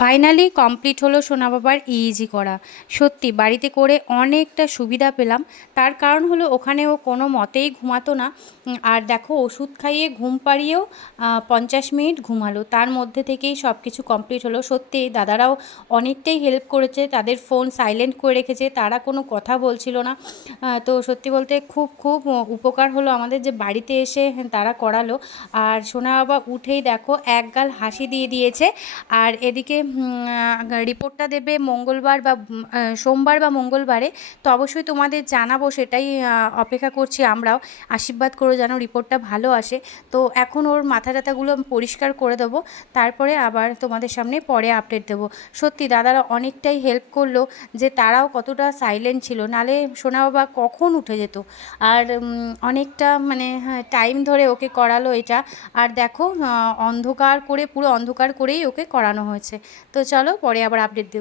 Finally complete হলো সোনা বাবার ইইজি করা। সত্যি বাড়িতে করে অনেকটা সুবিধা পেলাম। তার কারণ হলো ওখানে ও কোনো মতেই ঘুমাতো না। আর দেখো ওষুধ খাইয়ে ঘুম পাড়িয়েও ৫০ মিনিট ঘুমালো। তার মধ্যে থেকেই সব কিছু কমপ্লিট হলো। সত্যি দাদারাও অনেকটাই হেল্প করেছে। তাদের ফোন সাইলেন্ট করে রেখেছে। তারা কোনো কথা বলছিল না। তো সত্যি বলতে খুব খুব উপকার হলো আমাদের যে বাড়িতে এসে তারা করালো। আর সোনা বাবা উঠেই দেখো একগাল হাসি দিয়ে দিয়েছে। আর এদিকে রিপোর্টটা দেবে মঙ্গলবার বা সোমবার বা মঙ্গলবারে। তো অবশ্যই তোমাদের জানাবো, সেটাই অপেক্ষা করছি আমরাও। আশীর্বাদ করো যেন রিপোর্টটা ভালো আসে। তো এখন ওর মাথা টাথাগুলো পরিষ্কার করে দেবো, তারপরে আবার তোমাদের সামনে পরে আপডেট দেবো। সত্যি দাদারা অনেকটাই হেল্প করলো যে তারাও কতটা সাইলেন্ট ছিল, নালে সোনা বাবা কখন উঠে যেত। আর অনেকটা মানে টাইম ধরে ওকে করালো এটা। আর দেখো অন্ধকার করে, পুরো অন্ধকার করেই ওকে করানো হয়েছে। তো চলো পরে আবার আপডেট দেবো।